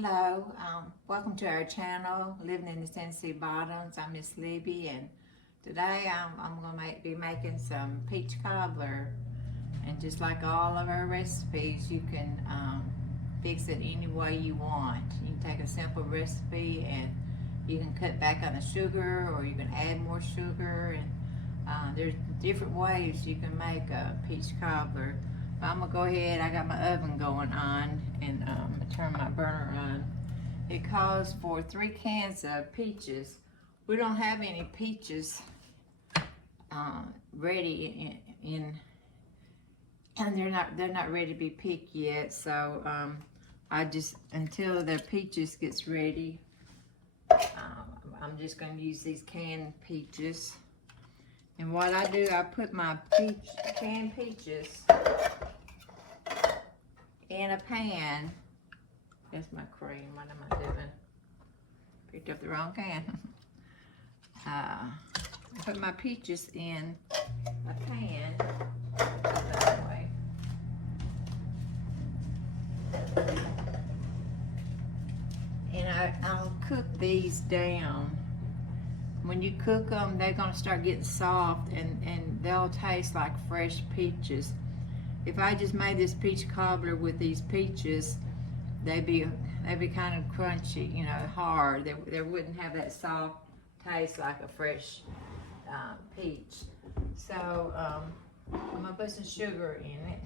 Hello, welcome to our channel, Living in the Tennessee Bottoms. I'm Miss Libby, and today I'm going to be making some peach cobbler. And just like all of our recipes, you can fix it any way you want. You can take a simple recipe and you can cut back on the sugar, or you can add more sugar, and there's different ways you can make a peach cobbler. I'm gonna go ahead, I got my oven going on, and I'm gonna turn my burner on. It calls for 3 cans of peaches. We don't have any peaches ready and they're not ready to be picked yet. So I just, until the peaches gets ready, I'm just gonna use these canned peaches. And what I do, I put my canned peaches in a pan. That's my cream. What am I doing? Picked up the wrong can. I put my peaches in a pan. That way. And I'll cook these down. When you cook them, they're going to start getting soft, and they'll taste like fresh peaches. If I just made this peach cobbler with these peaches, they'd be kind of crunchy, you know, hard. They wouldn't have that soft taste like a fresh peach. So I'm gonna put some sugar in it.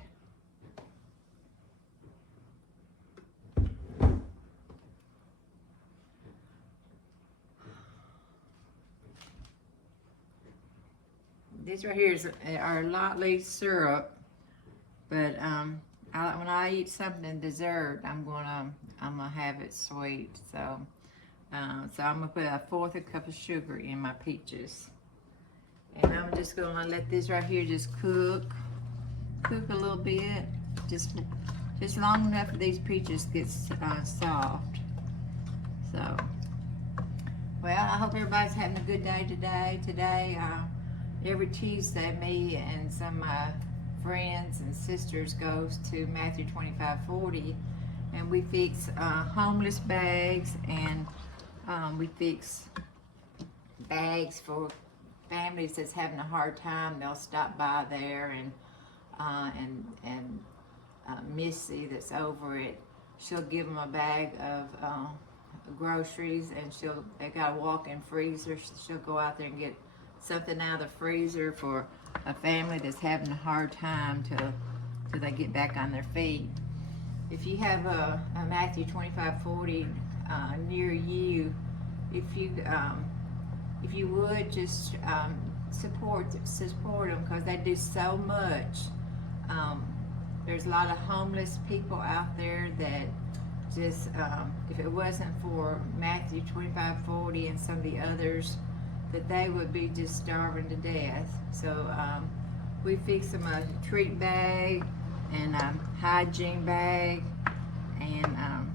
This right here is our lightly syrup, but when I eat something dessert, I'm gonna have it sweet. So I'm gonna put 1/4 cup of sugar in my peaches, and I'm just gonna let this right here just cook a little bit, just long enough for these peaches get soft. So, well, I hope everybody's having a good day today. Today, every Tuesday, me and some of my friends and sisters goes to Matthew 25:40, and we fix homeless bags, and we fix bags for families that's having a hard time. They'll stop by there, and Missy that's over it, she'll give them a bag of groceries, and they got a walk-in freezer. She'll go out there and get something out of the freezer for a family that's having a hard time till they get back on their feet. If you have a Matthew 25:40 near you, if you would just support them, because they do so much. There's a lot of homeless people out there that just if it wasn't for Matthew 25:40 and some of the others, that they would be just starving to death. So we fix them a treat bag and a hygiene bag. And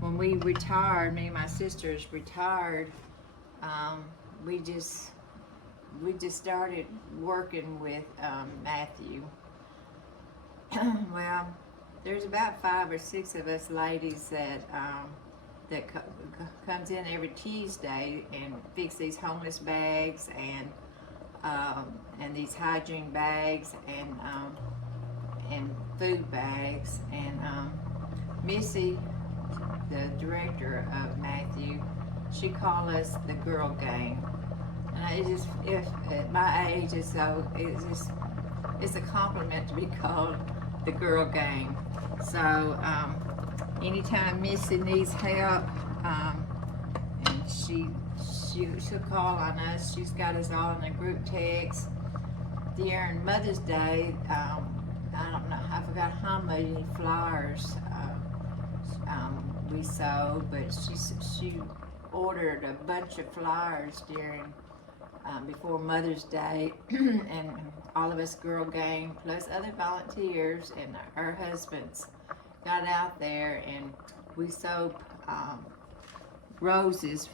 when we retired, me and my sisters retired, we just started working with Matthew. Well, there's about 5 or 6 of us ladies that comes in every Tuesday and fix these homeless bags and these hygiene bags and food bags. And Missy, the director of Matthew, she called us the Girl Gang. And if at my age, it's a compliment to be called the Girl Gang. So anytime Missy needs help, and she'll call on us. She's got us all in a group text. During Mother's Day, I don't know, I forgot how many flowers we sold, but she ordered a bunch of flowers before Mother's Day, and all of us Girl Gang plus other volunteers and our husbands got out there, and we sold roses,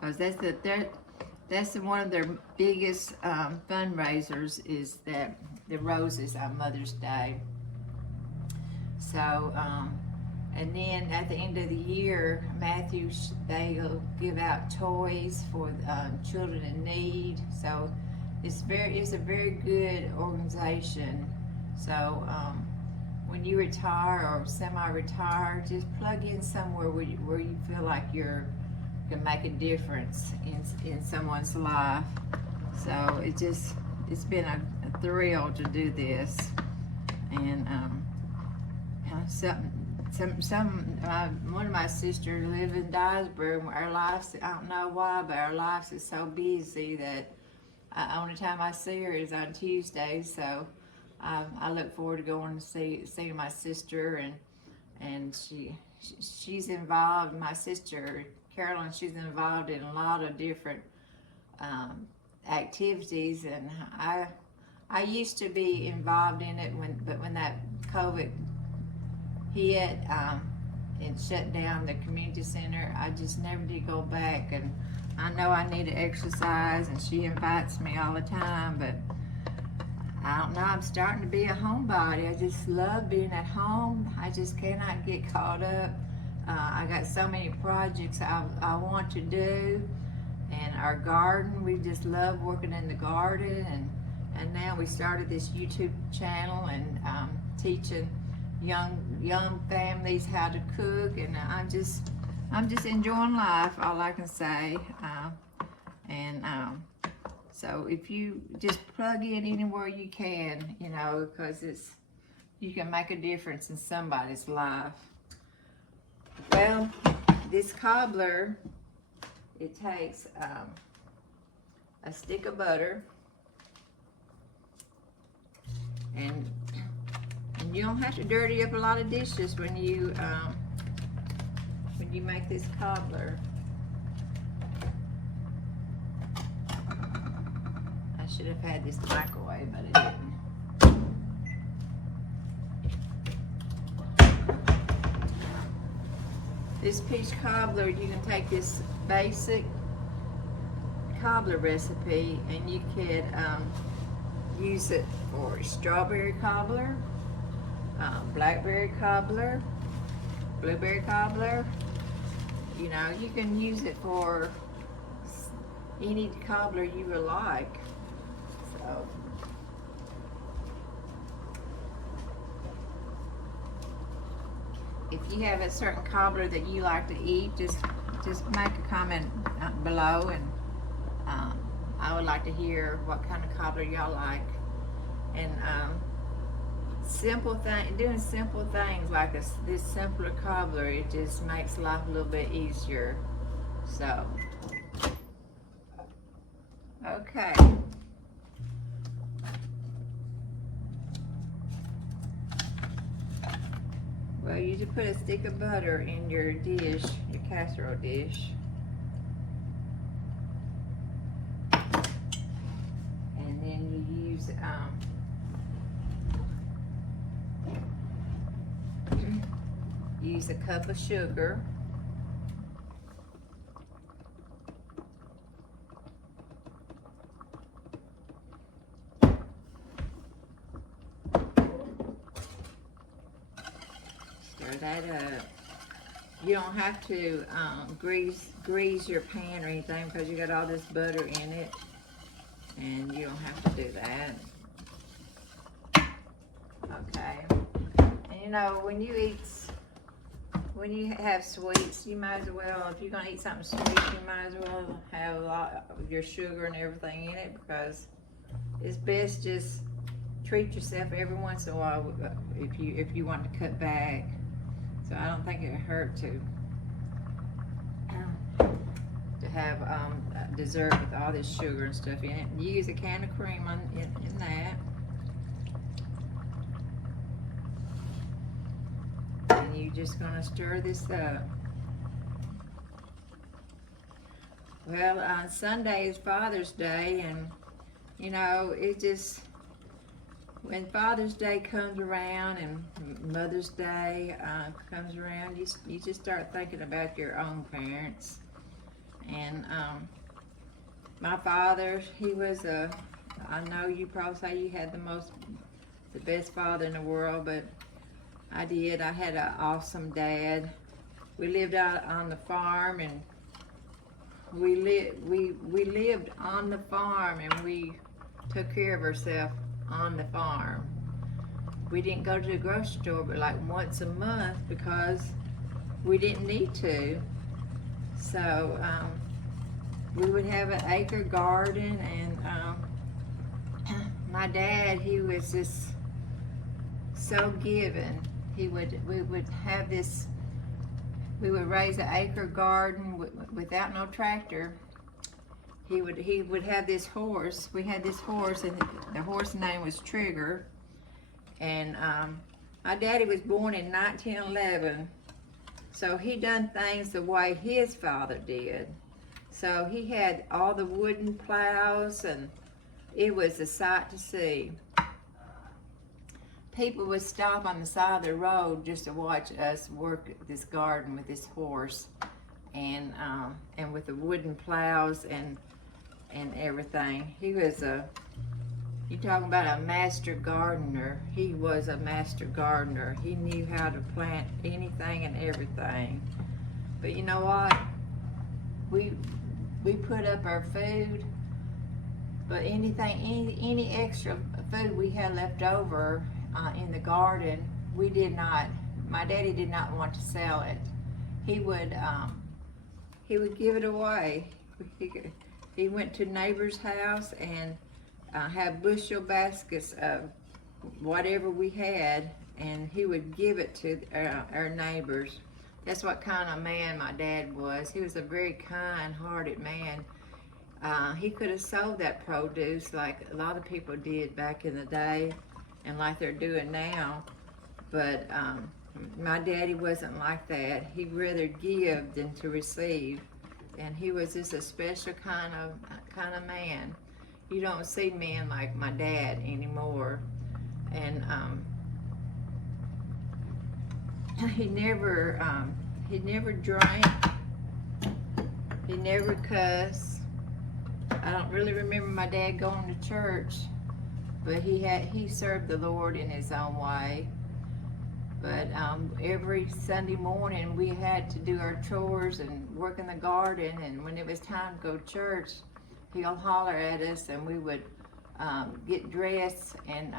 because that's one of their biggest fundraisers, is that the roses on Mother's Day. So And then at the end of the year, Matthew, they'll give out toys for children in need. So it's a very good organization. So when you retire or semi-retire, just plug in somewhere where you feel like you can make a difference in someone's life. So it's been a thrill to do this. And one of my sisters live in Dyersburg. Our lives, I don't know why, but our lives is so busy that only time I see her is on Tuesdays. So I look forward to going to see my sister, and she's involved. My sister Carolyn, she's involved in a lot of different activities, and I used to be involved in it but when that COVID hit and shut down the community center, I just never did go back. And I know I need to exercise, and she invites me all the time, but I don't know, I'm starting to be a homebody. I just love being at home. I just cannot get caught up. I got so many projects I want to do, and our garden, we just love working in the garden, and now we started this YouTube channel and teaching young families how to cook, and I'm just enjoying life, all I can say. So if you just plug in anywhere you can, you know, because you can make a difference in somebody's life. Well, this cobbler, it takes a stick of butter, and you don't have to dirty up a lot of dishes when you make this cobbler. I should have had this microwave, but I didn't. This peach cobbler, you can take this basic cobbler recipe and you could use it for strawberry cobbler, blackberry cobbler, blueberry cobbler. You know, you can use it for any cobbler you would like. So if you have a certain cobbler that you like to eat, just make a comment below, and I would like to hear what kind of cobbler y'all like. And doing simple things like this simpler cobbler, it just makes life a little bit easier. So, okay. Well, you just put a stick of butter in your dish, your casserole dish. And then you use a cup of sugar. That up. You don't have to grease your pan or anything because you got all this butter in it, and you don't have to do that. Okay. And you know, when you have sweets, you might as well, if you're gonna eat something sweet, you might as well have a lot of your sugar and everything in it, because it's best just treat yourself every once in a while if you want to cut back. So I don't think it hurt to have dessert with all this sugar and stuff in it. You use a can of cream in that. And you're just gonna stir this up. Well, on Sunday is Father's Day, and you know, when Father's Day comes around and Mother's Day comes around, you just start thinking about your own parents. And my father, he was I know you probably say you had the best father in the world, but I did. I had an awesome dad. We lived out on the farm, and we lived on the farm, and we took care of ourselves on the farm. We didn't go to the grocery store but like once a month because we didn't need to. So we would have an acre garden, and my dad, he was just so giving. We would have this, we would raise an acre garden without no tractor. He would have this horse. We had this horse, and the horse name was Trigger. And my daddy was born in 1911, so he done things the way his father did. So he had all the wooden plows, and it was a sight to see. People would stop on the side of the road just to watch us work this garden with this horse, and with the wooden plows and everything. He was you talking about a master gardener. He was a master gardener. He knew how to plant anything and everything. But you know what? We put up our food, but any extra food we had left over in the garden, we did not. My daddy did not want to sell it. He would give it away. He went to neighbor's house and had bushel baskets of whatever we had, and he would give it to our neighbors. That's what kind of man my dad was. He was a very kind-hearted man. He could have sold that produce like a lot of people did back in the day, and like they're doing now. But my daddy wasn't like that. He'd rather give than to receive, and he was just a special kind of man. You don't see men like my dad anymore. And he never drank. He never cussed. I don't really remember my dad going to church, but he served the Lord in his own way. But every Sunday morning we had to do our chores and work in the garden, and when it was time to go to church, he'll holler at us, and we would get dressed. And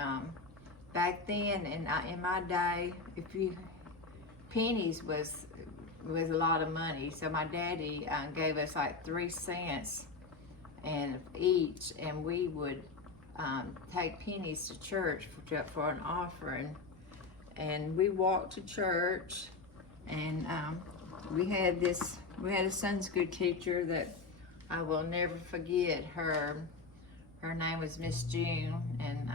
back then, in my day, pennies was a lot of money. So my daddy gave us like 3 cents and each, and we would take pennies to church for an offering. And we walked to church, and we had a Sunday school teacher that I will never forget. Her name was Miss June, and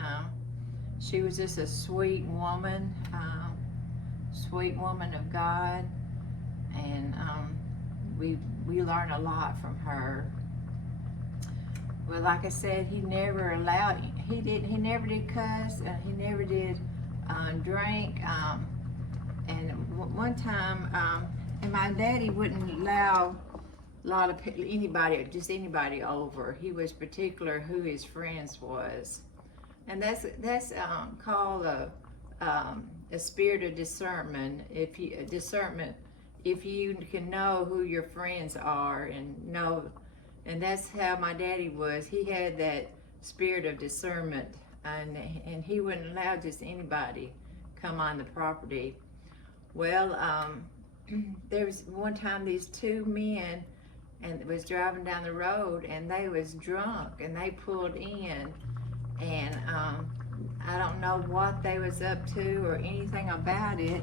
she was just a sweet woman of God, and we learned a lot from her. Well, like I said, he never did cuss, and he never did drink. And one time, and my daddy wouldn't allow a lot of anybody over. He was particular who his friends was, and that's called a spirit of discernment. If you can know who your friends are and that's how my daddy was. He had that spirit of discernment, and he wouldn't allow just anybody come on the property. Well, there was one time these 2 men and was driving down the road, and they was drunk, and they pulled in, and I don't know what they was up to or anything about it,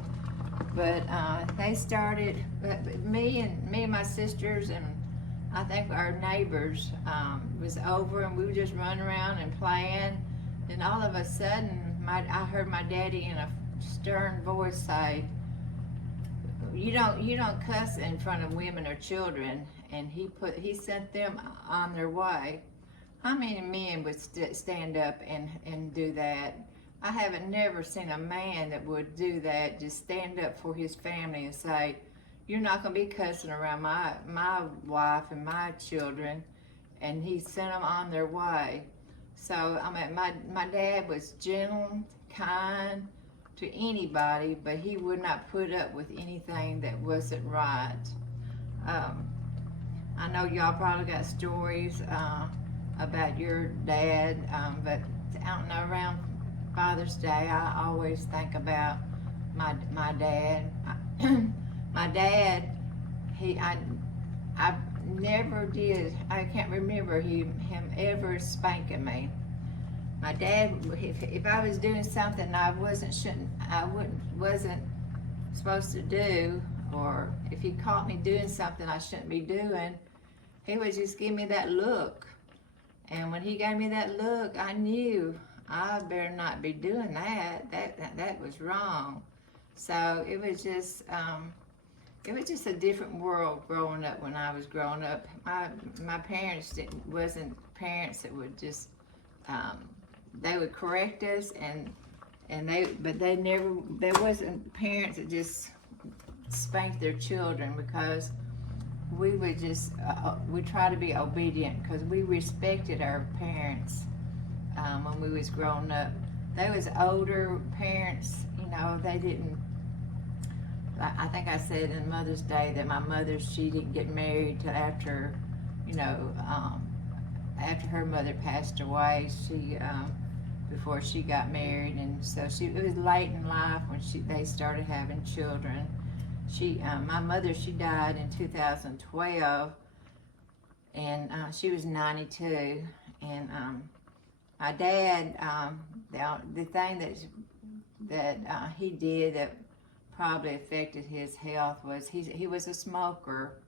but they started, me and my sisters and I think our neighbors was over, and we were just running around and playing, and all of a sudden I heard my daddy in a stern voice say, you don't cuss in front of women or children, and he sent them on their way. How many men would stand up and do that? I haven't never seen a man that would do that, just stand up for his family and say, you're not going to be cussing around my wife and my children. And he sent them on their way. So I mean, my dad was gentle, kind, to anybody, but he would not put up with anything that wasn't right. I know y'all probably got stories about your dad, but I don't know, around Father's Day, I always think about my dad. My dad, I never did, I can't remember him ever spanking me. My dad, if I was doing something I wasn't supposed to do, or if he caught me doing something I shouldn't be doing, he would just give me that look. And when he gave me that look, I knew I better not be doing that. That was wrong. So it was just a different world growing up when I was growing up. My parents wasn't parents that would just they would correct us but there wasn't parents that just spanked their children, because we would just we try to be obedient because we respected our parents when we was growing up. They was older parents, you know. They didn't. I think I said in Mother's Day that my mother, she didn't get married till after, you know, after her mother passed away. She before she got married, and so it was late in life when they started having children. My mother, she died in 2012, and she was 92. And my dad, the thing that he did that probably affected his health was he was a smoker,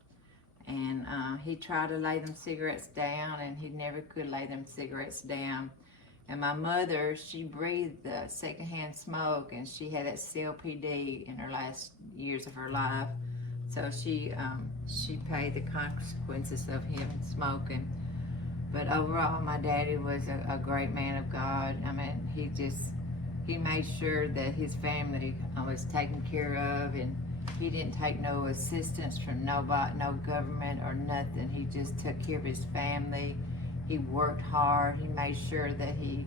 and he tried to lay them cigarettes down, and he never could lay them cigarettes down. And my mother, she breathed secondhand smoke, and she had that COPD in her last years of her life. So she paid the consequences of him smoking. But overall, my daddy was a great man of God. I mean, he made sure that his family was taken care of, and he didn't take no assistance from nobody, no government or nothing. He just took care of his family. He worked hard. He made sure that he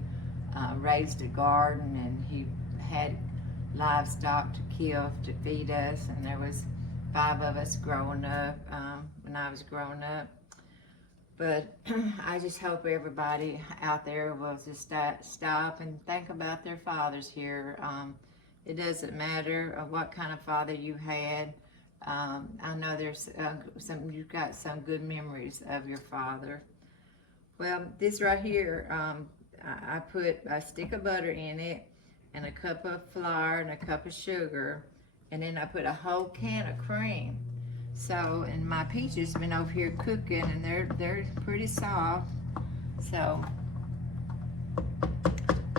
raised a garden, and he had livestock to kill to feed us. And there was 5 of us growing up when I was growing up. But I just hope everybody out there will just stop and think about their fathers here. It doesn't matter what kind of father you had. I know there's you've got some good memories of your father. Well, this right here, I put a stick of butter in it, and a cup of flour, and a cup of sugar, and then I put a whole can of cream. So, and my peaches been over here cooking, and they're pretty soft. So,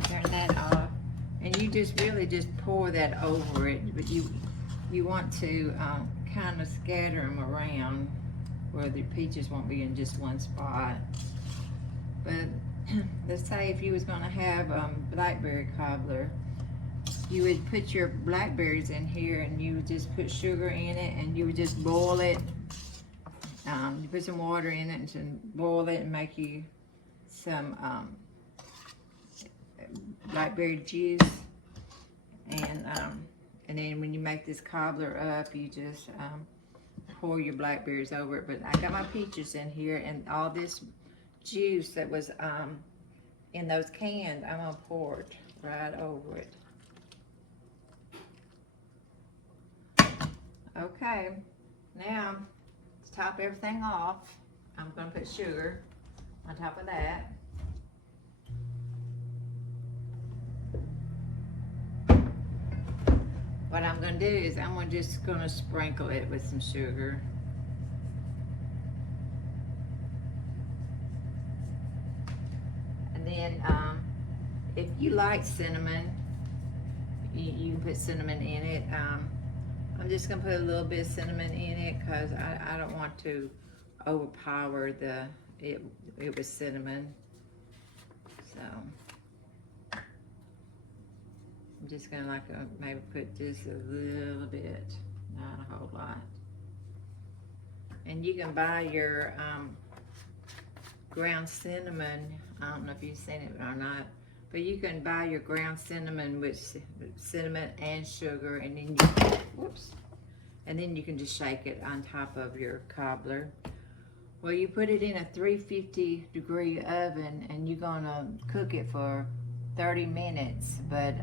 turn that off, and you just really just pour that over it. But you want to kind of scatter them around where the peaches won't be in just one spot. But let's say if you was going to have blackberry cobbler, you would put your blackberries in here, and you would just put sugar in it, and you would just boil it. You put some water in it and boil it, and make you some blackberry juice. And then when you make this cobbler up, you just pour your blackberries over it. But I got my peaches in here, and all this juice that was in those cans, I'm gonna pour it right over it. Okay, now to top everything off, I'm gonna put sugar on top of that. What I'm gonna do is just gonna sprinkle it with some sugar. And then if you like cinnamon, you can put cinnamon in it. I'm just gonna put a little bit of cinnamon in it because I don't want to overpower it with cinnamon. So I'm just gonna maybe put just a little bit, not a whole lot. And you can buy your ground cinnamon. I don't know if you've seen it or not, But you can buy your ground cinnamon with cinnamon and sugar, and then and then you can just shake it on top of your cobbler. Well, you put it in a 350-degree oven, and you're gonna cook it for 30 minutes. But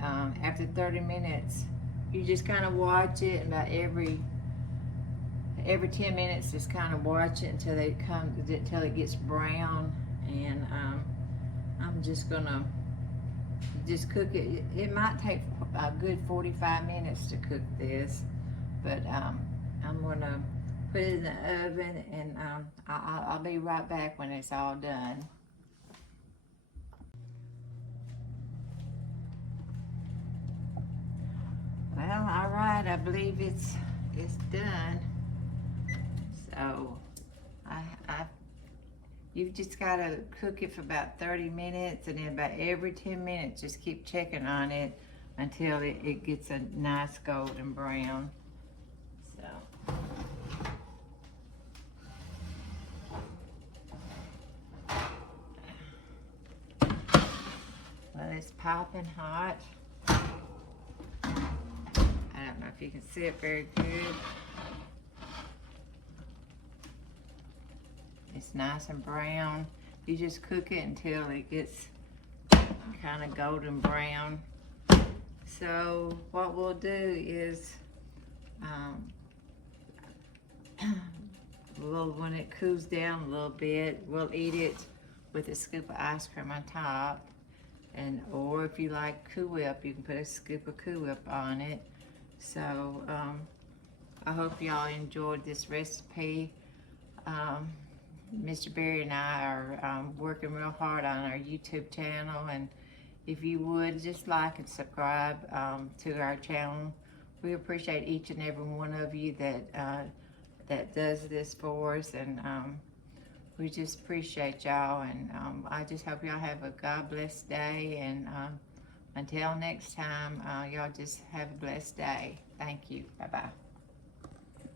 after 30 minutes, you just kind of watch it, and about every 10 minutes, just kind of watch it until it gets brown. And I'm just gonna cook it. It might take a good 45 minutes to cook this, but I'm gonna put it in the oven, and I'll be right back when it's all done. Well, all right, I believe it's done. So you've just got to cook it for about 30 minutes, and then about every 10 minutes, just keep checking on it until it gets a nice golden brown. So. Well, it's piping hot. I don't know if you can see it very good. It's nice and brown. You just cook it until it gets kind of golden brown. So what we'll do is, when it cools down a little bit, we'll eat it with a scoop of ice cream on top. Or if you like Cool Whip, you can put a scoop of Cool Whip on it. So I hope y'all enjoyed this recipe. Mr. Barry and I are working real hard on our YouTube channel, and if you would just like and subscribe to our channel, we appreciate each and every one of you that does this for us, and we just appreciate y'all. And I just hope y'all have a God bless day, and until next time, y'all just have a blessed day. Thank you. Bye bye.